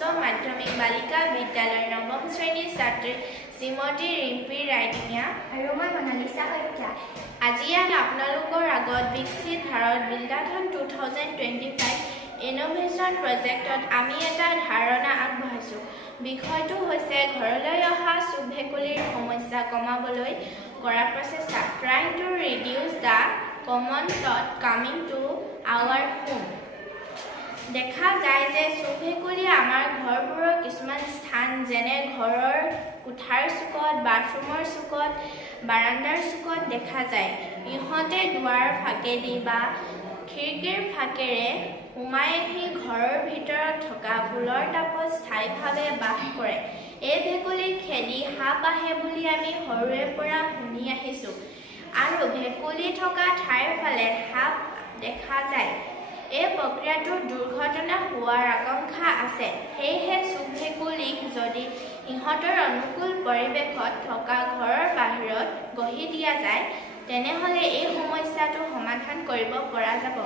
মাধ্যমিক বালিকা বিদ্যালয়ৰ নৱম শ্ৰেণীৰ ছাত্ৰী শ্ৰীমতী ৰিম্পী ৰাইডিঙীয়া আৰু মই মনালিছা হত্যা। আজি ইয়াত আপোনালোকৰ আগত বিকশিত ভাৰত বিল্ডাথন 2025 ইনোভেশ্যন প্ৰজেক্টত আমি এটা ধাৰণা আগবঢ়াইছোঁ। বিষয়টো হৈছে ঘৰলৈ অহা চুক ভেকুলীৰ সমস্যা কমাবলৈ কৰা প্ৰচেষ্টা, trying to reduce the common thought coming to our home। দেখা যায় যে চুক ভেকুলী আমাৰ ঘৰবোৰৰ কিছুমান স্থান যেনে ঘৰৰ কোঠাৰ চুকত, বাথৰুমৰ চুকত, বাৰাণ্ডাৰ চুকত দেখা যায়। ইহঁতে দুৱাৰ ফাঁকেদি বা খিৰিকীৰ ফাঁকেৰে সোমাই আহি ঘৰৰ ভিতৰত থকা ফুলৰ টাবত স্থায়ীভাৱে বাস কৰে। এই ভেকুলী খেদি সাপ আহে বুলি আমি সৰুৰে পৰা শুনি আহিছোঁ আৰু ভেকুলী থকা ঠাইৰ ফালে সাপ দেখা যায়। এই প্ৰক্ৰিয়াটোত দুৰ্ঘটনা হোৱাৰ আশংকা আছে। সেয়েহে চুক ভেকুলীক যদি ইহঁতৰ অনুকূল পৰিৱেশত থকা ঘৰৰ বাহিৰত গঢ়ি দিয়া যায় তেনেহ'লে এই সমস্যাটো সমাধান কৰিব পৰা যাব।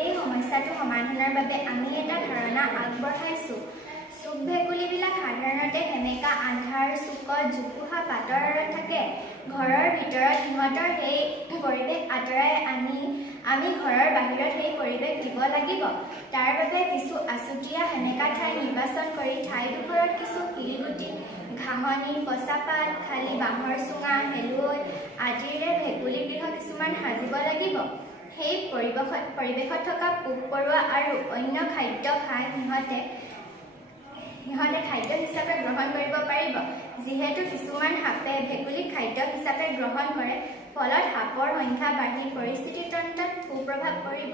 এই সমস্যাটো সমাধানৰ বাবে আমি এটা ধাৰণা আগবঢ়াইছোঁ। চুক ভেকুলীবিলাক সাধাৰণতে সেমেকা আন্ধাৰ চুকত জোপোহা পাতৰ আঁৰত থাকে। ঘৰৰ ভিতৰত সিহঁতৰ সেই পৰিৱেশ আঁতৰাই আনি আমি ঘৰৰ বাহিৰত সেই পৰিৱেশ দিব লাগিব। তাৰ বাবে কিছু আচুতীয়া সেমেকা ঠাই নিৰ্বাচন কৰি ঠাইডোখৰত কিছু শিলগুটি, ঘাঁহনি, পচা পাত, খালী বাঁহৰ চুঙা, শেলুৱৈ আদিৰে ভেকুলী গৃহ কিছুমান সাজিব লাগিব। সেই পৰিৱেশত থকা পোক পৰুৱা আৰু অন্য খাদ্য খাই সিহঁতে খাদ্য হিচাপে গ্ৰহণ কৰিব পাৰিব। যিহেতু কিছুমান সাপে ভেকুলীক খাদ্য হিচাপে গ্ৰহণ কৰে, ফলত সাপৰ সংখ্যা বাঢ়ি পৰিস্থিতি তন্ত্ৰত কুপ্ৰভাৱ পৰিব।